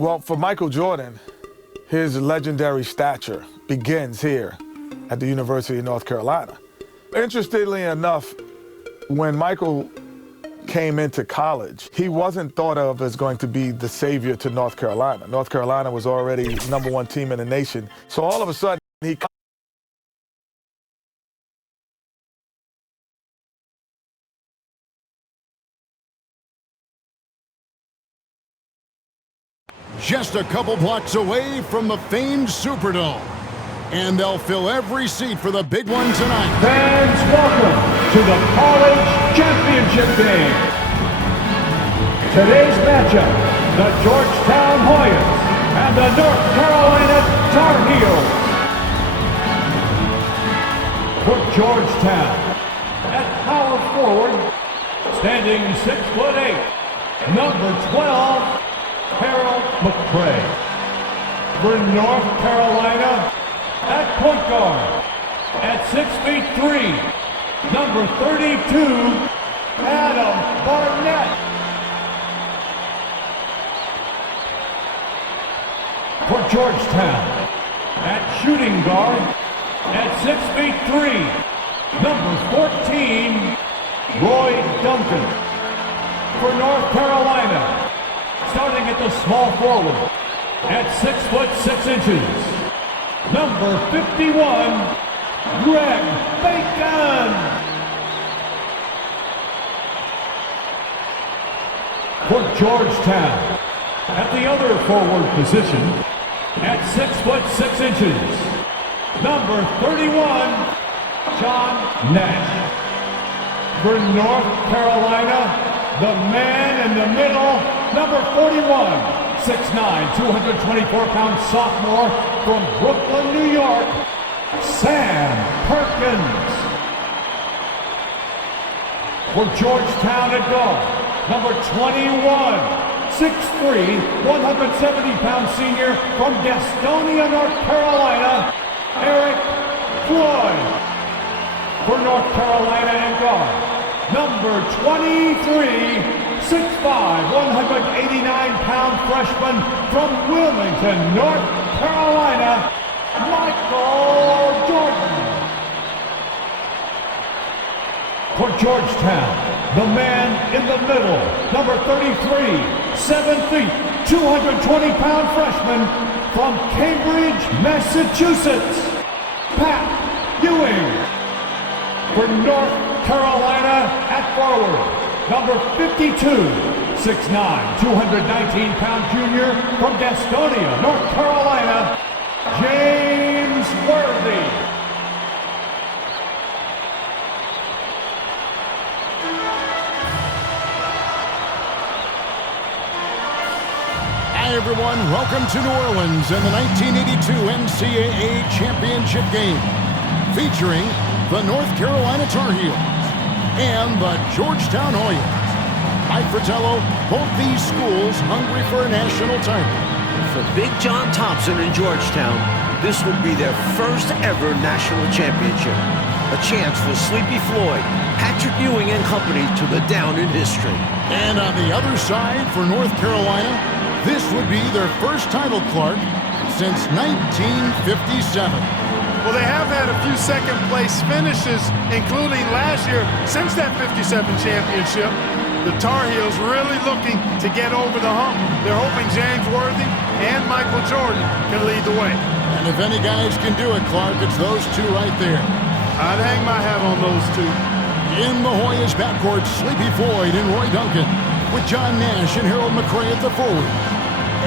Well, for Michael Jordan, his legendary stature begins here at the University of North Carolina. Interestingly enough, when Michael came into college, he wasn't thought of as going to be the savior to North Carolina. North Carolina was already #1 team in the nation. So all of a sudden, he just a couple blocks away from the famed Superdome. And they'll fill every seat for the big one tonight. Fans, welcome to the College Championship Game. Today's matchup, the Georgetown Hoyas and the North Carolina Tar Heels. For Georgetown, at power forward, standing 6'8", number 12, Harold McCray. For North Carolina, at point guard, at 6'3", number 32, Adam Barnett. For Georgetown, at shooting guard, at 6'3", number 14, Roy Duncan. For North Carolina, starting at the small forward, at 6'6", number 51, Greg Bacon. For Georgetown, at the other forward position, at 6'6", number 31, John Nash. For North Carolina, the man in the middle, number 41, 6'9", 224-pound sophomore from Brooklyn, New York, Sam Perkins. For Georgetown at guard, number 21, 6'3", 170-pound senior from Gastonia, North Carolina, Eric Floyd. For North Carolina at guard, number 23, 6'5", 189-pound freshman from Wilmington, North Carolina, Michael Jordan. For Georgetown, the man in the middle, number 33, 7 feet, 220-pound freshman from Cambridge, Massachusetts, Pat Ewing. For North Carolina at forward, number 52, 6'9", 219-pound junior from Gastonia, North Carolina, James Worthy. Hi everyone, welcome to New Orleans and the 1982 NCAA Championship Game, featuring the North Carolina Tar Heels and the Georgetown Hoyas. Mike Fratello, both these schools hungry for a national title. For Big John Thompson in Georgetown, this will be their first ever national championship. A chance for Sleepy Floyd, Patrick Ewing and company to go down in history. And on the other side for North Carolina, this would be their first title, Clark, since 1957. Well, they have had a few second-place finishes, including last year, since that 57 championship. The Tar Heels really looking to get over the hump. They're hoping James Worthy and Michael Jordan can lead the way. And if any guys can do it, Clark, it's those two right there. I'd hang my hat on those two. In the Hoyas backcourt, Sleepy Floyd and Roy Duncan, with John Nash and Harold McCray at the forward.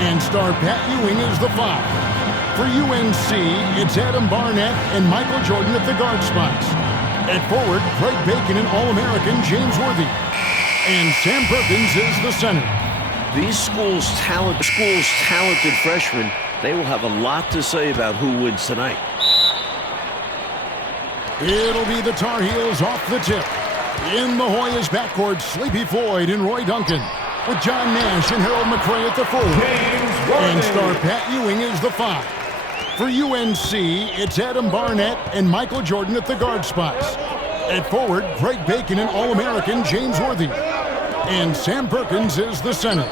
And star Pat Ewing is the 5. For UNC, it's Adam Barnett and Michael Jordan at the guard spots. At forward, Craig Bacon and All-American James Worthy. And Sam Perkins is the center. These schools' talented freshmen, they will have a lot to say about who wins tonight. It'll be the Tar Heels off the tip. In the Hoyas backcourt, Sleepy Floyd and Roy Duncan, with John Nash and Harold McCray at the forward. And star Pat Ewing is the 5. For UNC, it's Adam Barnett and Michael Jordan at the guard spots. At forward, Craig Bacon and All-American James Worthy. And Sam Perkins is the center.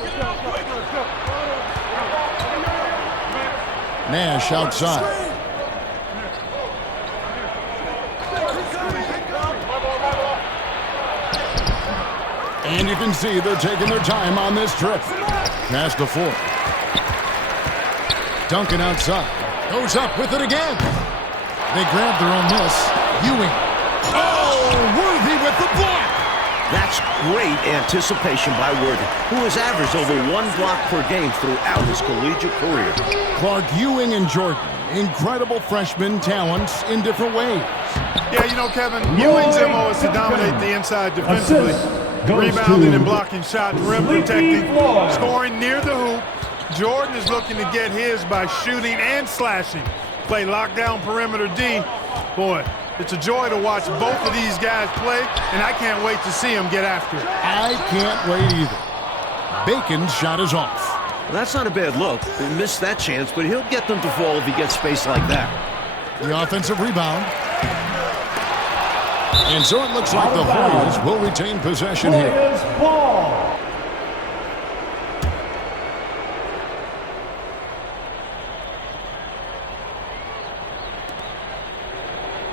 Nash outside. And you can see they're taking their time on this trip. Pass to Ford. Duncan outside. Goes up with it again. They grab their own miss. Ewing. Oh, Worthy with the block. That's great anticipation by Worthy, who has averaged over 1 block per game throughout his collegiate career. Clark, Ewing, and Jordan. Incredible freshman talents in different ways. Yeah, you know, Kevin, Ewing's MO is to dominate the inside defensively. Rebounding and blocking shots, rim protecting, scoring near the hoop. Jordan is looking to get his by shooting and slashing. Play lockdown perimeter D. Boy, it's a joy to watch both of these guys play, and I can't wait to see them get after it. I can't wait either. Bacon's shot is off. Well, that's not a bad look. He missed that chance, but he'll get them to fall if he gets space like that. The offensive rebound. And so it looks like the Hoyas will retain possession here. Warriors ball.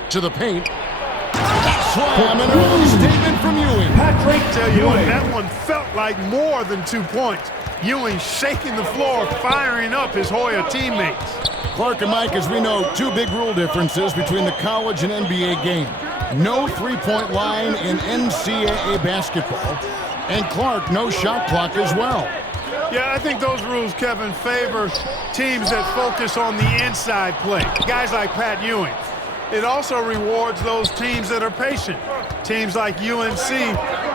To the paint. Slam and early statement from Ewing. Patrick Tell you what, Ewing. that one felt like more than 2 points. Ewing shaking the floor, firing up his Hoya teammates. Clark and Mike, as we know, 2 big rule differences between the college and NBA game. No three-point line in NCAA basketball. And Clark, no shot clock as well. Yeah, I think those rules, Kevin, favor teams that focus on the inside play. Guys like Pat Ewing. It also rewards those teams that are patient. Teams like UNC,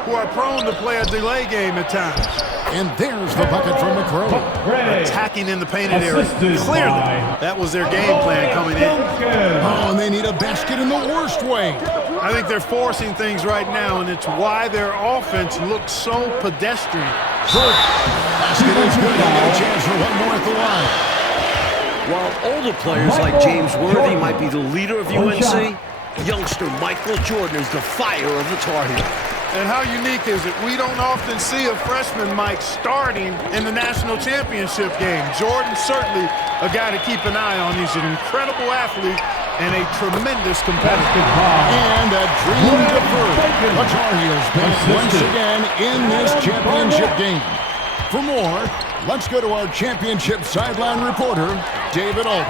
who are prone to play a delay game at times. And there's the bucket from McCray. Attacking in the painted area. Clearly, that was their game plan coming in. Oh, and they need a basket in the worst way. I think they're forcing things right now, and it's why their offense looks so pedestrian. Short. Basket is good. They get a chance for one more at the line. While older players like James Worthy might be the leader of UNC, youngster Michael Jordan is the fire of the Tar Heels. And how unique is it? We don't often see a freshman Mike starting in the national championship game. Jordan certainly a guy to keep an eye on. He's an incredible athlete and a tremendous competitor. And a dream deferred. The Tar Heels back once again in this championship game. For more, let's go to our championship sideline reporter, David Alden.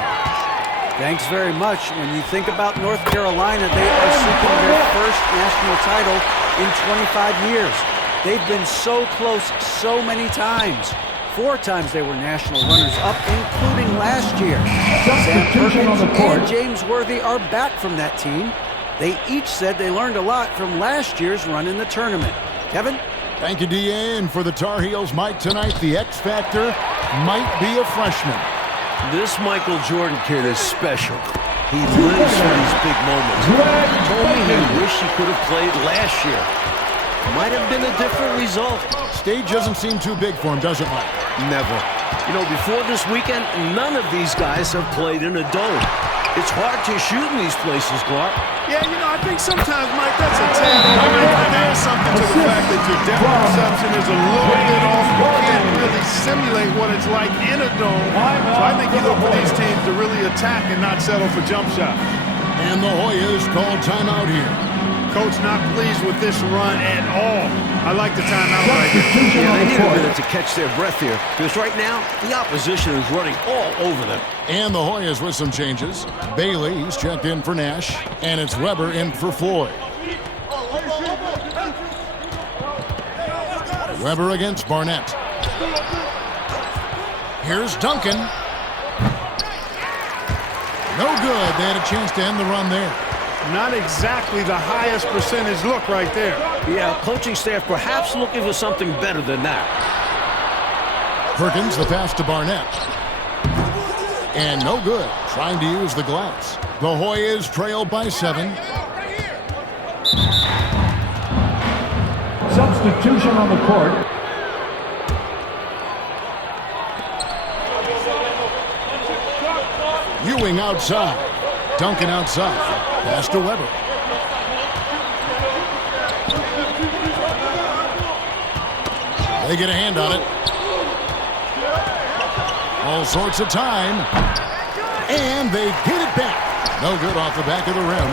Thanks very much. When you think about North Carolina, they are seeking their first national title in 25 years. They've been so close so many times. 4 times they were national runners-up, including last year. Sam Perkins and James Worthy are back from that team. They each said they learned a lot from last year's run in the tournament. Kevin? Thank you, D.A. And for the Tar Heels, Mike, tonight, the X Factor might be a freshman. This Michael Jordan kid is special. He lives for these big moments. He told me he wished he could have played last year. Might have been a different result. Stage doesn't seem too big for him, does it, Mike? Never. You know, before this weekend, none of these guys have played in a dome. It's hard to shoot in these places, Clark. Yeah, you know, I think sometimes, Mike, that's a tad. There's something to the fact that your depth perception is a little bit off. You can't really simulate what it's like in a dome. So I think you look for these teams to really attack and not settle for jump shots. And the Hoyas called timeout here. Coach not pleased with this run at all. I like the timeout right here. Yeah, they need a minute to catch their breath here, because right now, the opposition is running all over them. And the Hoyas with some changes. Bailey, he's checked in for Nash, and it's Weber in for Floyd. Weber against Barnett. Here's Duncan. No good. They had a chance to end the run there. Not exactly the highest percentage look right there. Yeah, coaching staff perhaps looking for something better than that. Perkins, the pass to Barnett. And no good. Trying to use the glass. The Hoyas trail by 7. Substitution on the court. Ewing outside. Duncan outside. Pass to Weber. They get a hand on it. All sorts of time. And they get it back. No good off the back of the rim.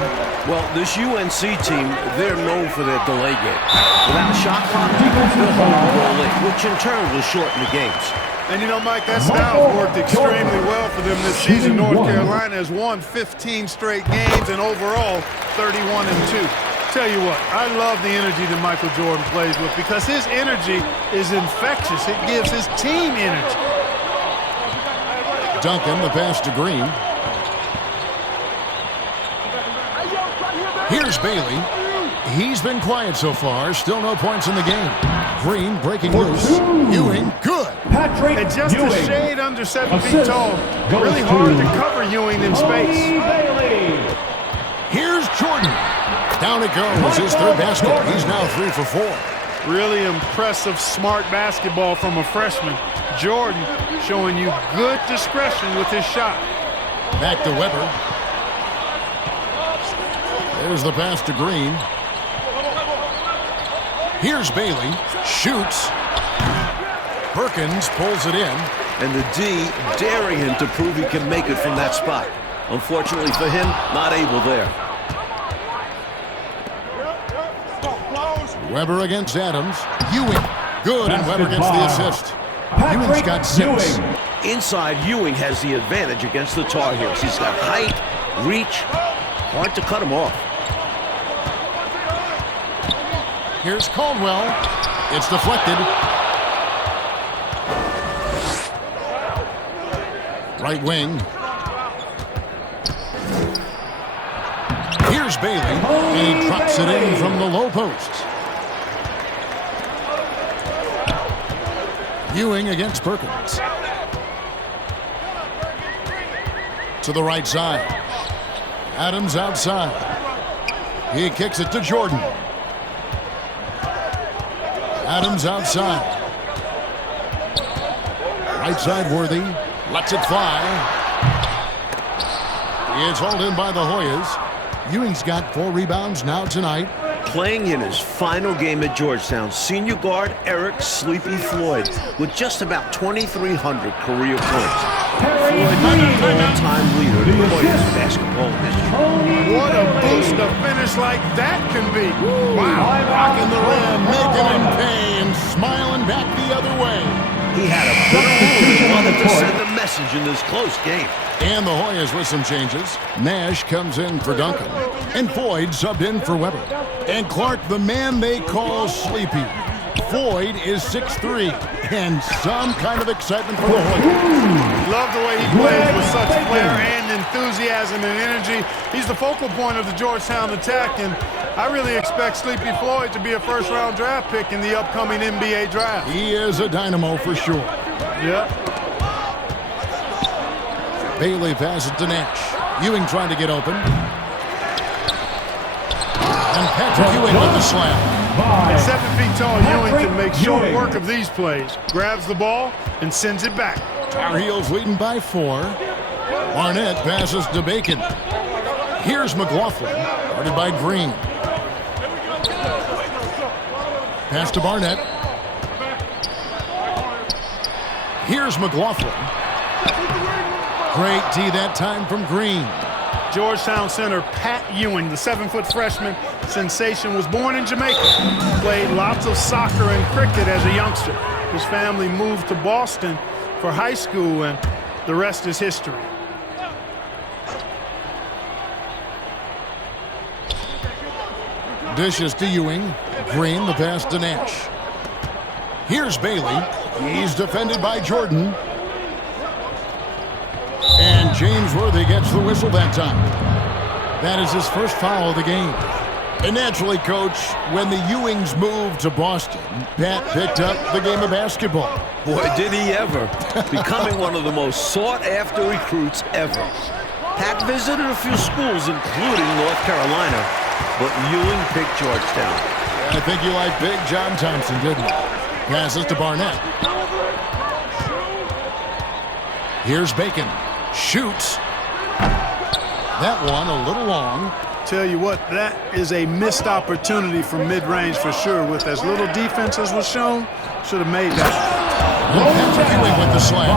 Well, this UNC team, they're known for their delay game. Without a shot clock, they'll hold the ball late, which in turn will shorten the games. And you know, Mike, that style's worked extremely well for them this season. North Carolina has won 15 straight games and overall 31-2. Tell you what, I love the energy that Michael Jordan plays with because his energy is infectious. It gives his team energy. Duncan, the pass to Green. Here's Bailey. He's been quiet so far. Still no points in the game. Green breaking loose. Ewing, good. And just a shade under 7 feet tall. Really hard to cover Ewing in space. Here's Jordan. Down it goes. His third basket. He's now 3 for 4. Really impressive, smart basketball from a freshman. Jordan showing you good discretion with his shot. Back to Weber. There's the pass to Green. Here's Bailey. Shoots. Perkins pulls it in. And the D daring him to prove he can make it from that spot. Unfortunately for him, not able there. Weber against Adams. Ewing. Good, and Weber gets the assist. Ewing's got 6. Inside, Ewing has the advantage against the Tar Heels. He's got height, reach, hard to cut him off. Here's Caldwell. It's deflected. Right wing. Here's Bailey, and he drops it in from the low post. Ewing against Perkins. To the right side. Adams outside. He kicks it to Jordan. Adams outside. Right side Worthy. Lets it fly. It's hauled in by the Hoyas. Ewing's got 4 rebounds now tonight. Playing in his final game at Georgetown, senior guard Eric "Sleepy" Floyd with just about 2,300 career points. Floyd might be the all-time leader in Hoyas basketball history. What a boost a finish like that can be. Wow. Rocking the rim, making him pay, and smiling back the other way. He had a big move and wanted to send a message in this close game. And the Hoyas with some changes. Nash comes in for Duncan. And Floyd subbed in for Weber. And Clark, the man they call Sleepy. Floyd is 6'3", and some kind of excitement for the Hoyas. Love the way he plays with such flair and enthusiasm and energy. He's the focal point of the Georgetown attack, and I really expect Sleepy Floyd to be a first-round draft pick in the upcoming NBA draft. He is a dynamo for sure. Yep. Bailey passes to Nash. Ewing trying to get open. And Patrick Ewing with the slam. At 7 feet tall, Ewing can make short work of these plays. Grabs the ball and sends it back. Tar Heels leading by 4. Barnett passes to Bacon. Here's McLaughlin, guarded by Green. Pass to Barnett. Here's McLaughlin. Great D that time from Green. Georgetown center Pat Ewing, the 7-foot freshman sensation, was born in Jamaica. Played lots of soccer and cricket as a youngster. His family moved to Boston for high school, and the rest is history. Dishes to Ewing. Green, the pass to Nash. Here's Bailey. He's defended by Jordan. And James Worthy gets the whistle that time. That is his first foul of the game. And naturally, Coach, when the Ewings moved to Boston, Pat picked up the game of basketball. Boy, did he ever. Becoming one of the most sought-after recruits ever. Pat visited a few schools, including North Carolina, but Ewing picked Georgetown. I think you like Big John Thompson, didn't you? Passes to Barnett. Here's Bacon. Shoots. That one a little long. Tell you what, that is a missed opportunity from mid-range for sure. With as little defense as was shown, should have made that. And Patrick Ewing with the slam.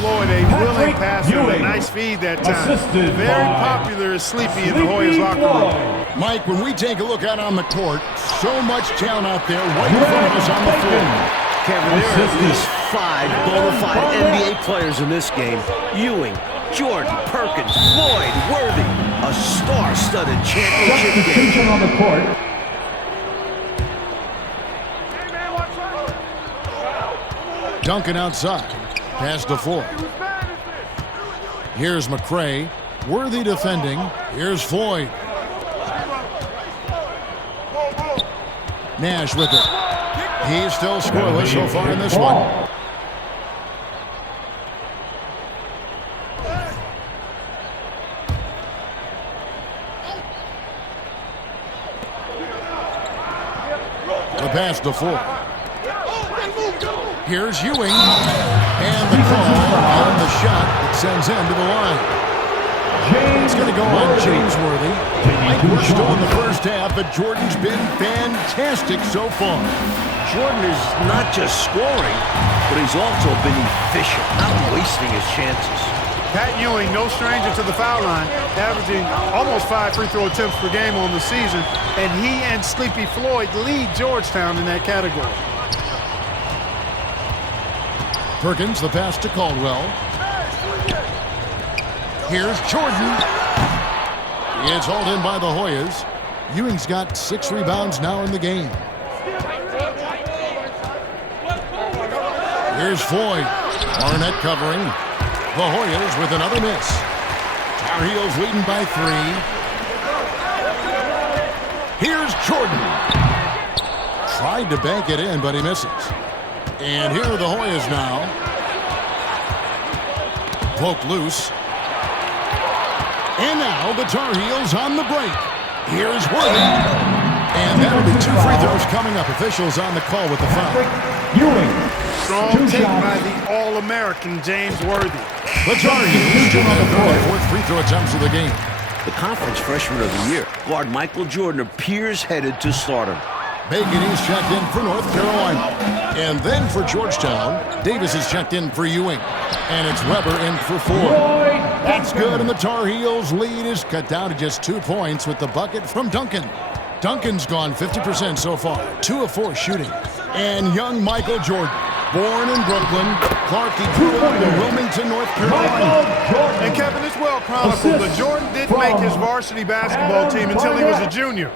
Floyd, a willing passer, a nice feed that time. Very popular as Sleepy in the Hoyas locker room. Mike, when we take a look out on the court, so much talent out there right in front of us on the floor. Kevin, there are at least 5 bona fide NBA players in this game. Ewing, Jordan, Perkins, Floyd, Worthy. A star-studded championship game. Substitution on the court. Duncan outside. Pass to Floyd. Here's McCray. Worthy defending. Here's Floyd. Nash with it. He's still scoreless so far in this one. The pass to Floyd. Here's Ewing. And the call on the shot that sends him to the line. It's going to go on James Worthy. Mike, we're still in the first half, but Jordan's been fantastic so far. Jordan is not just scoring, but he's also been efficient, not wasting his chances. Pat Ewing, no stranger to the foul line, averaging almost 5 free throw attempts per game on the season, and he and Sleepy Floyd lead Georgetown in that category. Perkins, the pass to Caldwell. Here's Jordan. It's hauled in by the Hoyas. Ewing's got 6 rebounds now in the game. Here's Floyd. Barnett covering. The Hoyas with another miss. Tar Heels leading by 3. Here's Jordan. Tried to bank it in, but he misses. And here are the Hoyas now. Poked loose. And now the Tar Heels on the break. Here's Worthy. And that'll be 2 free throws coming up. Officials on the call with the foul. Strong take by the All-American James Worthy. The Tar Heels do have the 4th free throw attempts of the game. The conference freshman of the year, guard Michael Jordan, appears headed to stardom. Bacon is checked in for North Carolina. And then for Georgetown, Davis is checked in for Ewing. And it's Weber in for 4. That's good, and the Tar Heels' lead is cut down to just 2 points with the bucket from Duncan. Duncan's gone 50% so far, 2 of 4 shooting. And young Michael Jordan, born in Brooklyn, Clarkie grew up in Wilmington, North Carolina. And Kevin, it's well chronicled, but Jordan didn't make his varsity basketball team until he was a junior.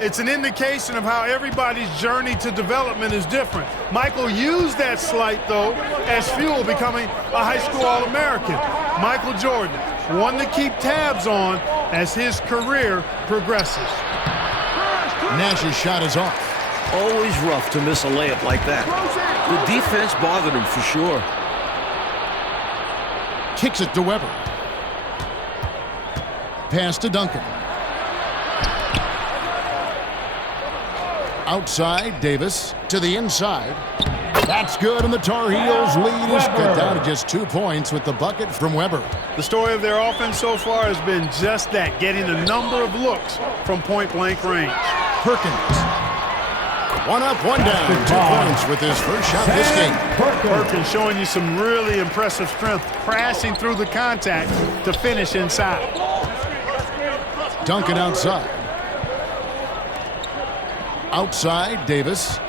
It's an indication of how everybody's journey to development is different. Michael used that slight, though, as fuel, becoming a high school All-American. Michael Jordan, one to keep tabs on as his career progresses. Nash's shot is off. Always rough to miss a layup like that. The defense bothered him for sure. Kicks it to Weber. Pass to Duncan. Outside, Davis to the inside. That's good, and the Tar Heels' lead is cut down to just 2 points with the bucket from Weber. The story of their offense so far has been just that, getting a number of looks from point-blank range. Perkins. 1 up, 1 down. 2 points with his first shot this game. Perkins showing you some really impressive strength, crashing through the contact to finish inside. Duncan outside. Outside, Davis.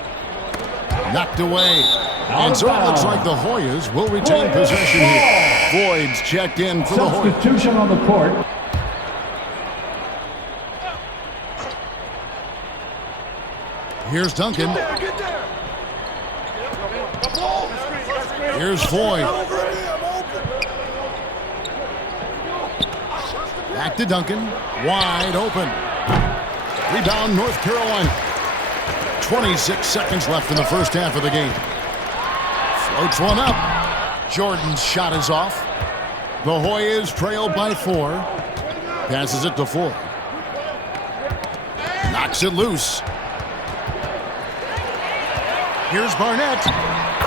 Knocked away. And so it looks like the Hoyas will retain possession here. Floyd's checked in for the Hoyas. Substitution on the court. Here's Duncan. Here's Floyd. Back to Duncan. Wide open. Rebound, North Carolina. 26 seconds left in the first half of the game. Floats one up. Jordan's shot is off. The Hoyas trail by 4. Passes it to Floyd. Knocks it loose. Here's Barnett.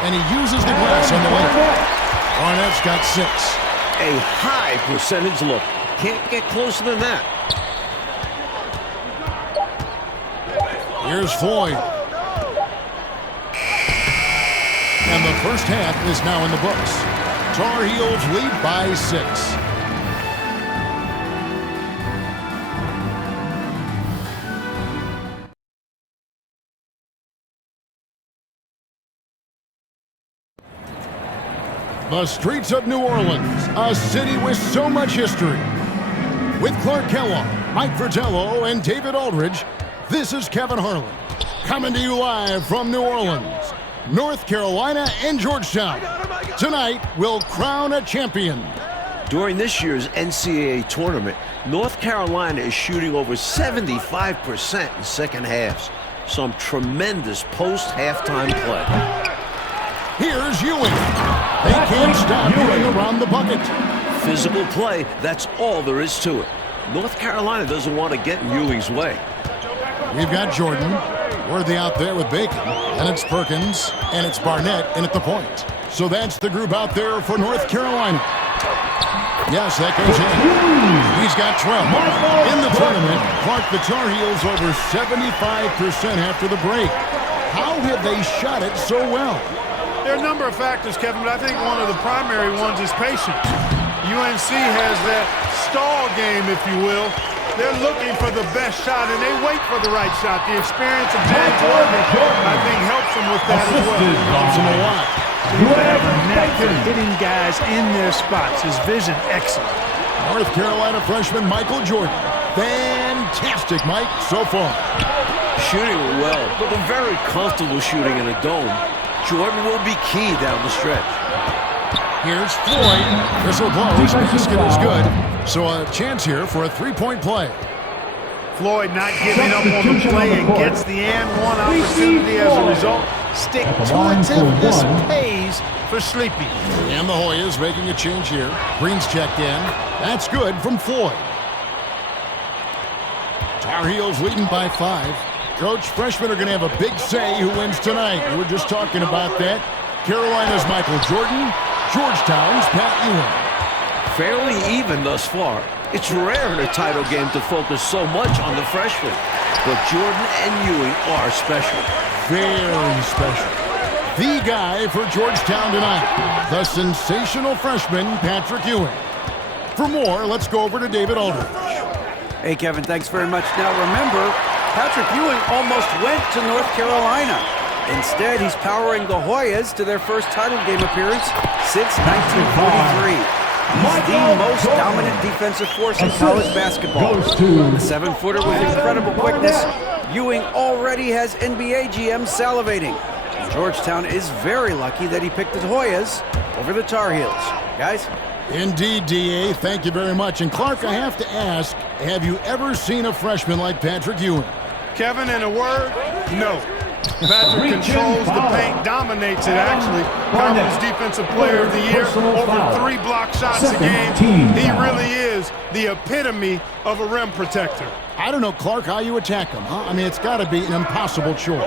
And he uses the glass on the way. Barnett's got 6. A high percentage look. Can't get closer than that. Here's Floyd. And the first half is now in the books. Tar Heels lead by 6. The streets of New Orleans, a city with so much history. With Clark Kellogg, Mike Fratello, and David Aldridge, this is Kevin Harlan, coming to you live from New Orleans, North Carolina, and Georgetown. Tonight, we'll crown a champion. During this year's NCAA tournament, North Carolina is shooting over 75% in second halves. Some tremendous post-halftime play. Here's Ewing. They can't stop Ewing around the bucket. Physical play, that's all there is to it. North Carolina doesn't want to get in Ewing's way. We've got Jordan. Worthy out there with Bacon. And it's Perkins. And it's Barnett in at the point. So that's the group out there for North Carolina. Yes, that goes in. He's got 12. In the tournament, Clark, the Tar Heels over 75% after the break. How have they shot it so well? There are a number of factors, Kevin, but I think one of the primary ones is patience. UNC has that stall game, if you will. They're looking for the best shot, and they wait for the right shot. The experience of James Worthy, I think, helps them with that as well. Helps them a lot. Net for hitting guys in their spots. His vision, excellent. North Carolina freshman Michael Jordan. Fantastic, Mike, so far. Shooting well, but they're very comfortable shooting in a dome. Jordan will be key down the stretch. Here's Floyd. Whistle blows. Basket is good. So a chance here for a three-point play. Floyd not giving up on the play and gets the and one opportunity as a result. Stick-to-itiveness pays for Sleepy. And the Hoyas making a change here. Green's checked in. That's good from Floyd. Tar Heels leading by 5. Coach, freshmen are going to have a big say who wins tonight. We were just talking about that. Carolina's Michael Jordan, Georgetown's Pat Ewing. Fairly even thus far. It's rare in a title game to focus so much on the freshmen. But Jordan and Ewing are special. Very special. The guy for Georgetown tonight, the sensational freshman, Patrick Ewing. For more, let's go over to David Aldridge. Hey, Kevin, thanks very much. Now, remember, Patrick Ewing almost went to North Carolina. Instead, he's powering the Hoyas to their first title game appearance since 1943. He's the most dominant defensive force in college basketball. The 7-footer with incredible quickness, Ewing already has NBA GMs salivating. Georgetown is very lucky that he picked the Hoyas over the Tar Heels. Guys? Indeed, D.A., thank you very much. And Clark, I have to ask, have you ever seen a freshman like Patrick Ewing? Kevin, in a word, no. Patrick controls the paint, dominates it actually. Conference Defensive Player of the Year, over 3 block shots a game. He really is the epitome of a rim protector. I don't know, Clark, how you attack him, huh? I mean, it's got to be an impossible chore.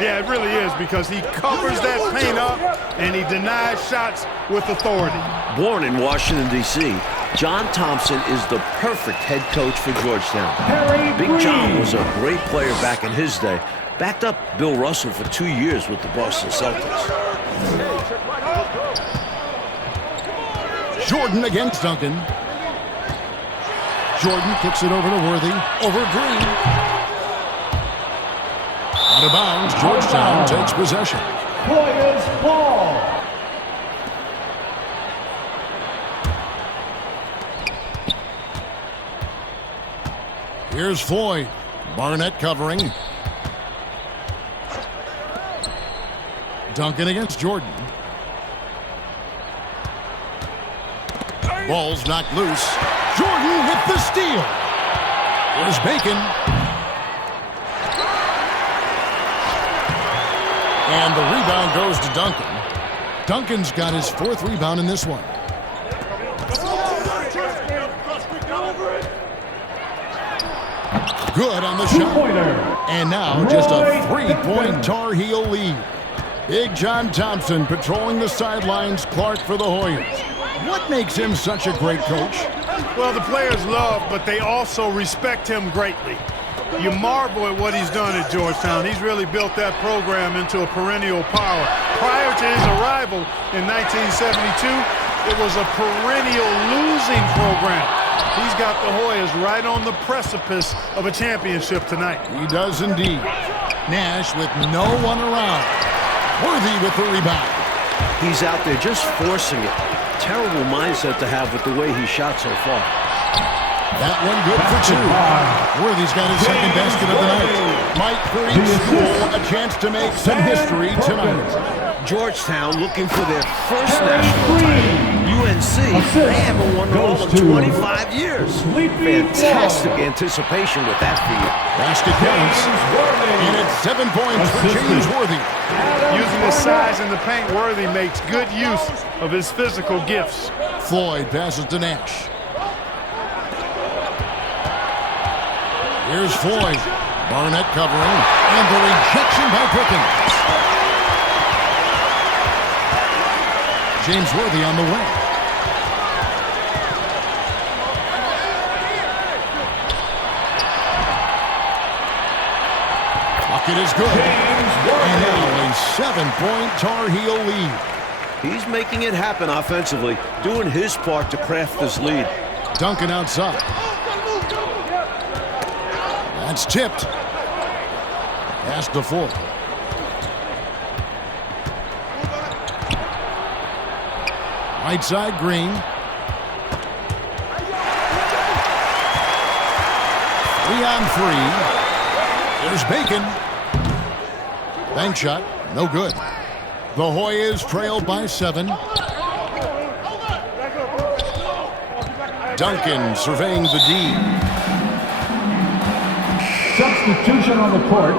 Yeah, it really is, because he covers that paint up and he denies shots with authority. Born in Washington, D.C., John Thompson is the perfect head coach for Georgetown. Big John was a great player back in his day. Backed up Bill Russell for 2 years with the Boston Celtics. Jordan against Duncan. Jordan kicks it over to Worthy. Over Green. Out of bounds, Georgetown takes possession. Hoyas ball. Here's Floyd. Barnett covering. Duncan against Jordan. Ball's knocked loose. Jordan with the steal. Here's Bacon. And the rebound goes to Duncan. Duncan's got his 4th rebound in this one. Good on the shot. And now just a 3-point Tar Heel lead. Big John Thompson patrolling the sidelines. Clark for the Hoyas. What makes him such a great coach? Well, the players love, but they also respect him greatly. You marvel at what he's done at Georgetown. He's really built that program into a perennial power. Prior to his arrival in 1972, it was a perennial losing program. He's got the Hoyas right on the precipice of a championship tonight. He does indeed. Nash with no one around. Worthy with the rebound. He's out there just forcing it. Terrible mindset to have with the way he shot so far. That one good for two. Worthy's got his second basket of the night. Might for each school a chance to make some history tonight. Georgetown looking for their first national title. UNC, they haven't won all in 25 years. Fantastic anticipation with that feat. Basket counts. And it's 7 points for James Worthy. Using his size in the paint, Worthy makes good use of his physical gifts. Floyd passes to Nash. Here's Floyd. Barnett covering. And the rejection by Perkins. James Worthy on the wing. Bucket is good. And now a 7-point Tar Heel lead. He's making it happen offensively, doing his part to craft this lead. Duncan outside. That's tipped. Pass to Ford. Right side, Green. 3-on-3. There's Bacon. Bank shot, no good. The Hoyas trail by 7. Duncan surveying the D. Substitution on the court.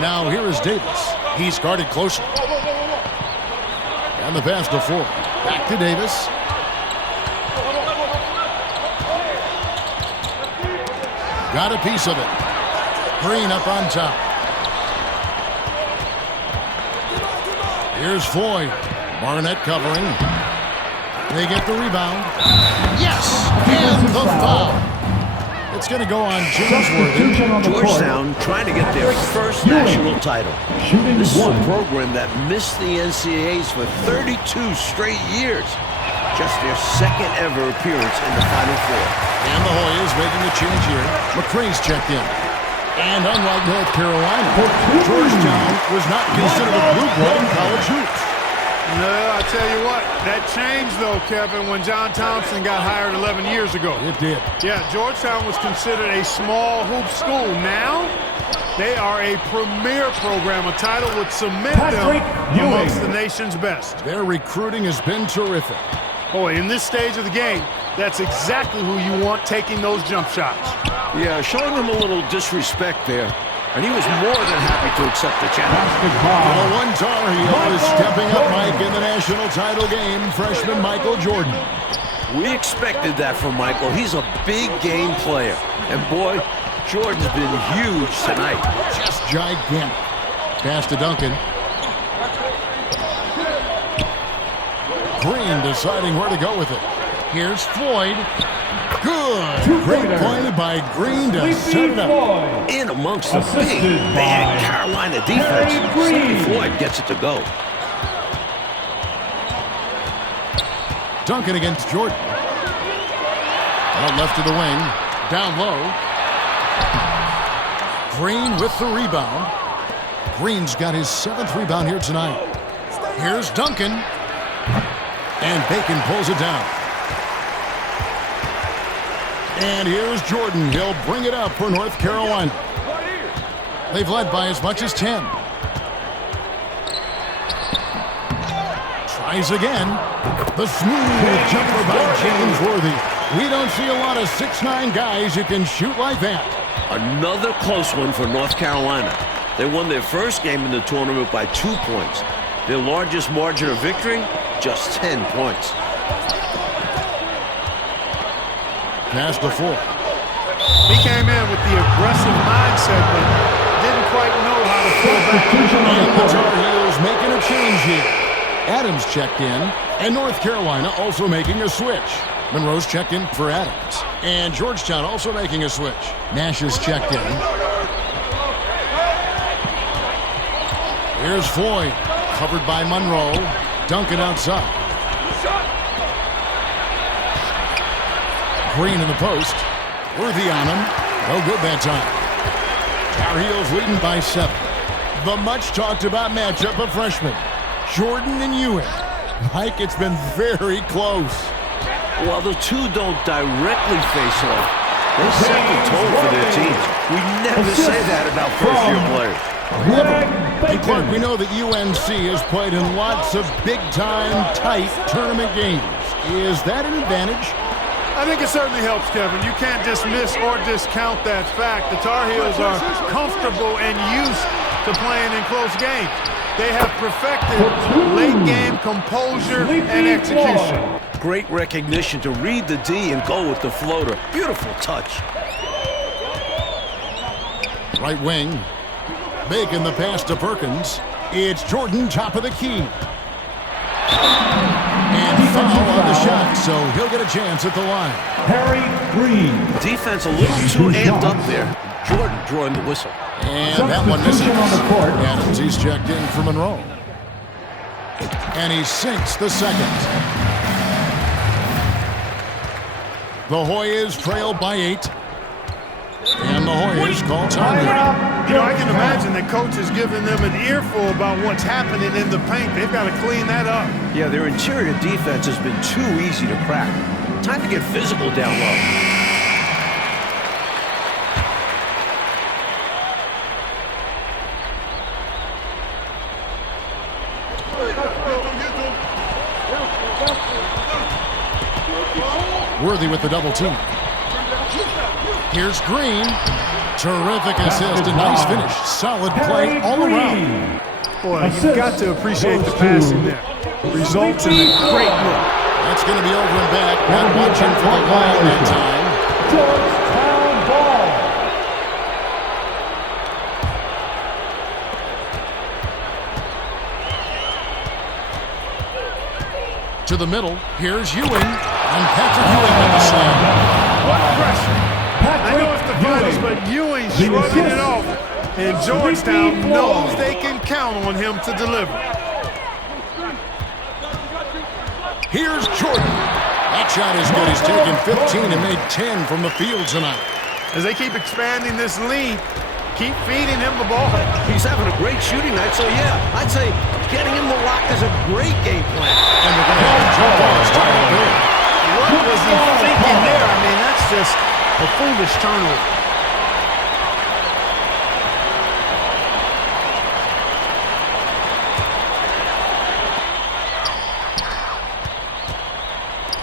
Now here is Davis. He's guarded closely. And the pass to Ford. Back to Davis. Got a piece of it. Green up on top. Here's Floyd. Barnett covering. They get the rebound. Yes! And the foul. It's going to go on James Worthy. Georgetown trying to get their first national title. This is a program that missed the NCAAs for 32 straight years. Just their second ever appearance in the Final Four. And the Hoyas making a change here. McCray's checked in. And unlike North Carolina, Georgetown was not considered a blue blood in college hoops. No, I tell you what, that changed though, Kevin, when John Thompson got hired 11 years ago. It did. Yeah, Georgetown was considered a small hoop school. Now, they are a premier program. A title would cement them amongst the nation's best. Their recruiting has been terrific. Boy, in this stage of the game, that's exactly who you want taking those jump shots. Yeah, showing him a little disrespect there. And he was more than happy to accept the challenge. The one Tar Heel is stepping up, Mike, in the national title game, freshman Michael Jordan. We expected that from Michael. He's a big game player. And boy, Jordan's been huge tonight. Just gigantic. Pass to Duncan. Green deciding where to go with it. Here's Floyd. Good. Great play by Green to set it up. In amongst the big, bad Carolina defense. Sleepy Floyd gets it to go. Duncan against Jordan. Out left to the wing. Down low. Green with the rebound. Green's got his 7th rebound here tonight. Here's Duncan. And Bacon pulls it down. And here's Jordan. He'll bring it up for North Carolina. They've led by as much as 10. Tries again. The smooth jumper by James Worthy. We don't see a lot of 6'9" guys who can shoot like that. Another close one for North Carolina. They won their first game in the tournament by 2 points. Their largest margin of victory, just 10 points. Pass to Ford. He came in with the aggressive mindset, but didn't quite know how the fullback. And the Tar Heels making a change here. Adams checked in, and North Carolina also making a switch. Monroe's checked in for Adams. And Georgetown also making a switch. Nash is checked in. Here's Floyd, covered by Monroe. Duncan outside. Green in the post. Worthy on him. No good that time. Tar Heels leading by 7. The much-talked-about matchup of freshmen, Jordan and Ewing. Mike, it's been very close. While the two don't directly face off, they set the tone for their teams. We never say that about first-year players. And Clark, we know that UNC has played in lots of big-time, tight tournament games. Is that an advantage? I think it certainly helps, Kevin. You can't dismiss or discount that fact. The Tar Heels are comfortable and used to playing in close games. They have perfected late-game composure and execution. Great recognition to read the D and go with the floater. Beautiful touch. Right wing. Making the pass to Perkins. It's Jordan, top of the key. And foul on the shot, so he'll get a chance at the line. Harry Green. Defense a little too amped up there. Jordan drawing the whistle. And that one misses. On the court. Adams, he's checked in for Monroe. And he sinks the second. The Hoyas trail by 8. And the Hoyas call time. You know, I can imagine that coach is giving them an earful about what's happening in the paint. They've got to clean that up. Yeah, their interior defense has been too easy to crack. Time to get physical down low. Worthy with the double team. Here's Green. Terrific assist, a nice finish. Solid play all around. Boy, you've got to appreciate the passing there. Results in a great look. That's going to be over and back. Not watching for the line that time. Georgetown ball. To the middle. Here's Ewing. And Patrick Ewing with the slam. What pressure. I know it's the finals, but Ewing shrugging it off. And Georgetown knows they can count on him to deliver. Here's Jordan. That shot is good. He's taken 15 and made 10 from the field tonight. As they keep expanding this lead, keep feeding him the ball. He's having a great shooting night, so yeah, I'd say getting him the rock is a great game plan. And they're going to have to jump on his title big. What was he thinking there? I mean, that's just a foolish turnover.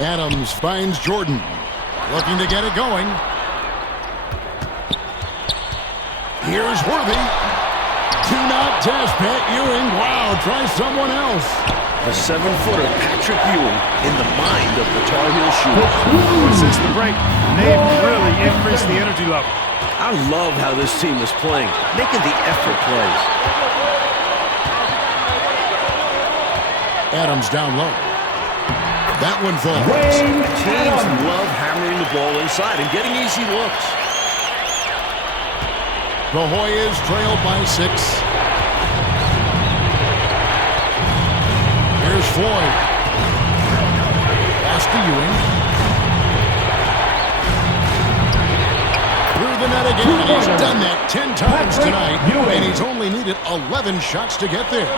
Adams finds Jordan. Looking to get it going. Here's Worthy. Do not test Pat Ewing. Wow, try someone else. The 7-footer Patrick Ewing in the mind of the Tar Heel shooter. Since the break, they've really increased the energy level. I love how this team is playing, making the effort plays. Adams down low. That one falls. Teams love hammering the ball inside and getting easy looks. The Hoyas trailed by 6. Here's Floyd. Pass to Ewing. Through the net again. He's done that 10 times tonight, and he's only needed 11 shots to get there.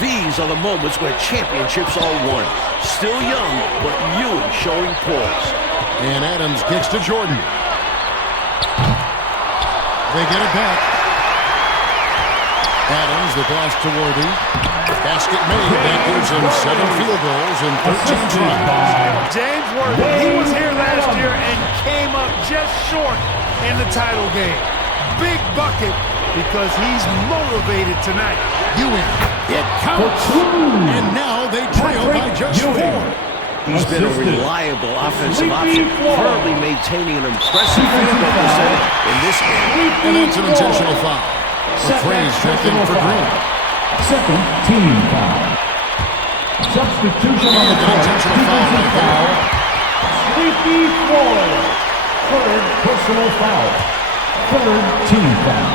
These are the moments where championships are won. Still young, but Ewing showing poise. And Adams kicks to Jordan. They get it back. Adams, the pass to Worthy. Basket made. That gives him 7 field goals and 13 tries. James Worthy, he was here last year and came up just short in the title game. Big bucket because he's motivated tonight. Ewing, it counts. And now they trail by just 4. He's been a reliable offensive option, currently maintaining an impressive field goal percentage in this game. And that's an intentional foul. McCray's checked in for Green. Second team foul. Substitution on the court. Defensive foul. Sleepy Floyd. Third personal foul. Third team foul.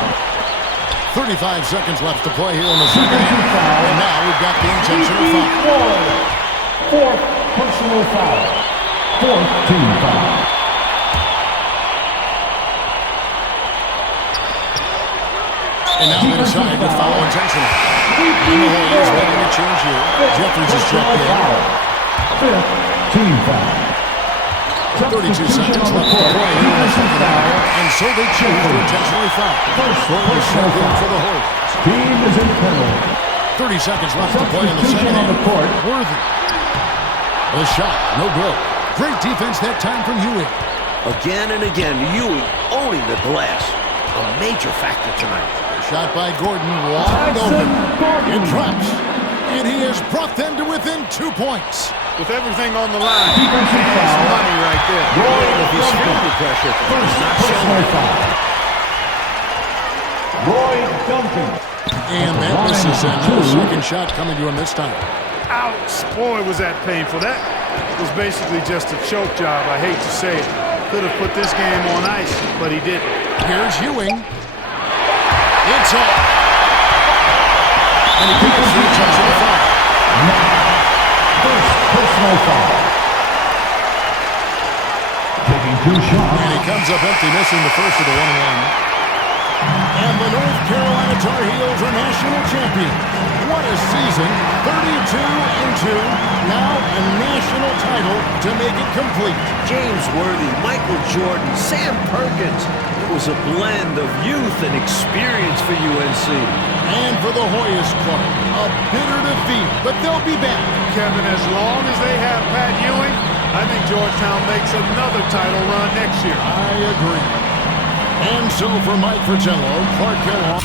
35 seconds left to play here in the second half. And now we've got the intentional foul. Floyd. Fourth personal foul. Fourth team foul. And now they decide to foul intentional. And the Warriors making a change here. Jeffries is checked in. Fifth team foul. 32 seconds left to play here in the second half. And so they choose to intentionally foul. Warriors checked in for the Warriors. Team is in penalty. 30 seconds left to play in the second half. Worthy. The shot, no good. Great defense that time from Ewing. Again and again, Ewing owning the glass. A major factor tonight. Shot by Gordon, wide open. It drops. And he has brought them to within 2 points. With everything on the line, that's money right there. If he's feeling the pressure, he's not showing it. Roy Duncan. And that misses, and no second shot coming to him this time. Ouch. Boy, was that painful. That was basically just a choke job. I hate to say it. Could have put this game on ice, but he didn't. Here's Ewing. It's up. And he gets the intentional foul. First personal foul. Taking 2 shots. And he comes up empty, missing the first of the 1-1. And the North Carolina Tar Heels are national champion. What a season. 32-2. Now a national title to make it complete. James Worthy, Michael Jordan, Sam Perkins. It was a blend of youth and experience for UNC. And for the Hoyas club, a bitter defeat, but they'll be back. Kevin, as long as they have Pat Ewing, I think Georgetown makes another title run next year. I agree. And so for Mike Fratello, Clark Kellogg.